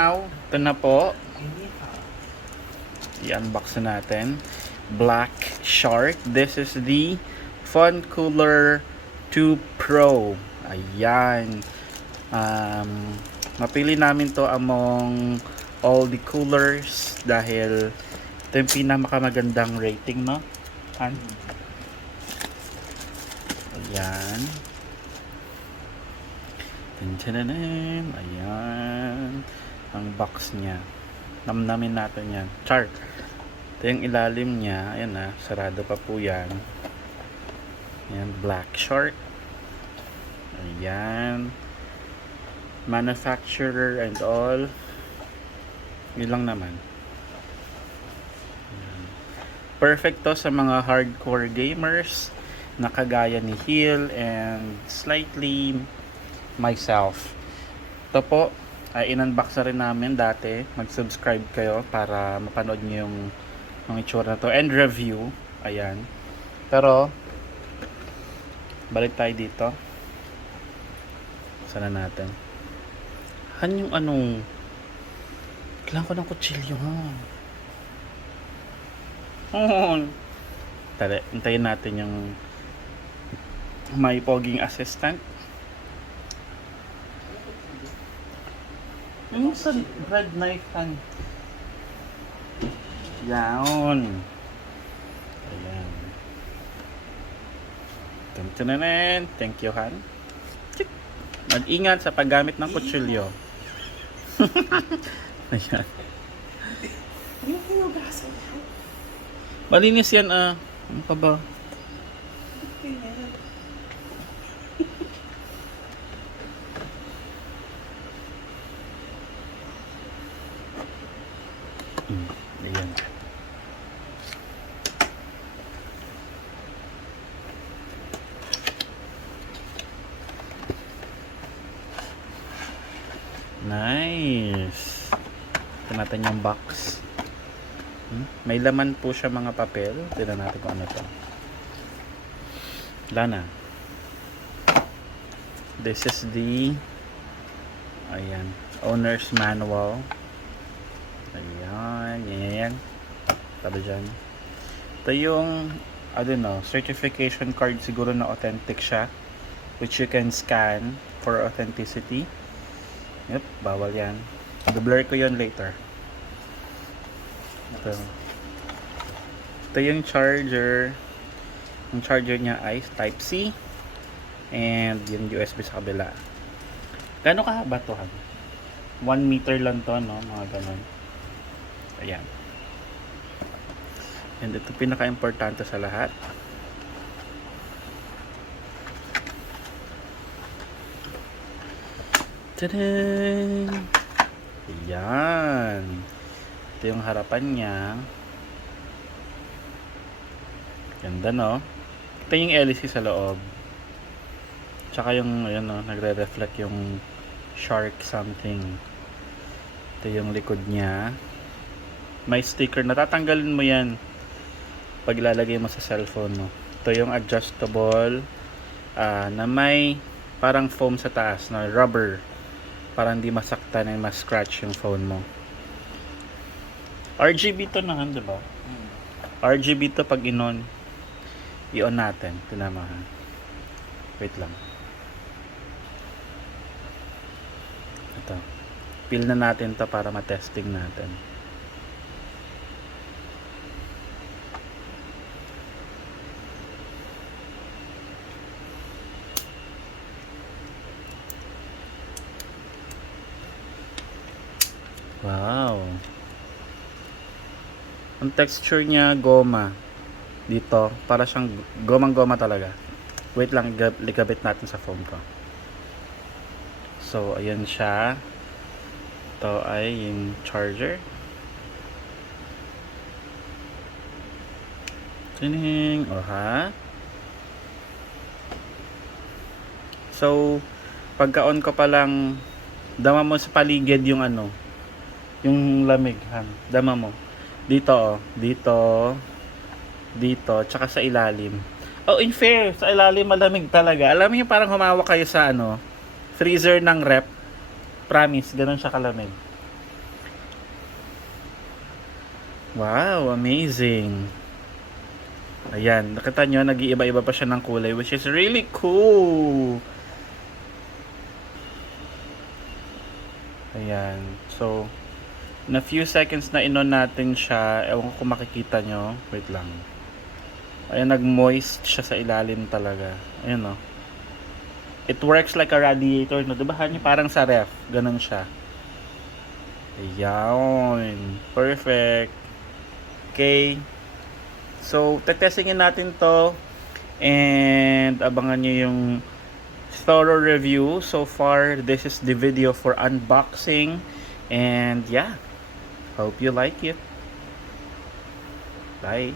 now, ito na po. I-unbox na natin. Black Shark. This is the FunCooler Pro. Ayan. Napili namin to among all the coolers dahil ito yung pinakamagandang rating, no? Ayan. Tantananan. Ayan. Ang box niya. Namnamin natin yan. Chart. Ito yung ilalim niya. Ayan na. Sarado pa po yan. Ayan. Black Shark. Ayan. Manufacturer and all. Yun lang naman. Ayan. Perfect to sa mga hardcore gamers na kagaya ni Hill and slightly myself. Ito po ay in-unbox na rin namin dati. Mag-subscribe kayo para mapanood nyo yung itsura na to and review. Ayan. Pero balik tayo dito. Sana natin. Yung anong kailangan ko ng kutsilyo ha. Tara, hintayin natin yung may poging assistant. Yung sa bread knife han. Yaon. Ayan. Tantananan. Thank you han. Mag-ingat sa paggamit ng kutsilyo. Ayan. Malinis yan ah. Ano pa ba? Ayan. Nice. Ito natin yung box. May laman po siya mga papel. Tignan natin kung ano to. Wala na. This is the ayan, owner's manual. Ayan, yan. Tabi dyan. Ito yung I don't know, certification card siguro na authentic siya, which you can scan for authenticity. Yep, bawal yan. I-blur ko yun later. Ito yung charger. Yung charger niya ay Type-C. And yung USB sa kabila. Gano'ng kahaba to? 1 meter lang to, no? Mga ganon. Ayan. And ito pinaka-importante sa lahat. Tadaan! Ayan. Ito yung harapan niya. Ganda, no? Ito yung LEC sa loob. Tsaka yung, ayan, no, nagre-reflect yung shark something. Ito yung likod niya. May sticker. Natatanggalin mo yan pag ilalagay mo sa cellphone mo. Ito yung adjustable na may parang foam sa taas, na rubber, para hindi masaktan and mas-scratch yung phone mo. RGB to naman, diba? RGB to pag i-on natin. Tinamahan. Wait lang. Ito. Peel na natin to para matesting natin. Wow. Ang texture niya goma. Dito, para siyang gomang-goma talaga. Wait lang, likabit natin sa phone ko. So, ayan siya. Ito ay yung charger. Tining, ha? So, pagka-on ko pa lang, dama mo sa paligid yung ano, yung lamig, han. Dama mo. Dito, oh. Dito, tsaka sa ilalim. Oh, in fair, sa ilalim malamig talaga. Alam niyo, parang humawak kayo sa ano, freezer ng rep. Promise, ganun siya kalamig. Wow, amazing. Ayan, nakita nyo, nag-iiba-iba pa siya ng kulay, which is really cool. Ayan, so, in a few seconds na inon natin siya, ewan ko kung makikita nyo, wait lang. Ayan, nag-moist siya sa ilalim talaga. Ayan, no. It works like a radiator, no? Diba, honey? Parang sa ref, ganun siya. Ayan, perfect. Okay. So, tetestingin natin to and abangan nyo yung thorough review. So far, this is the video for unboxing and yeah, hope you like it. Bye.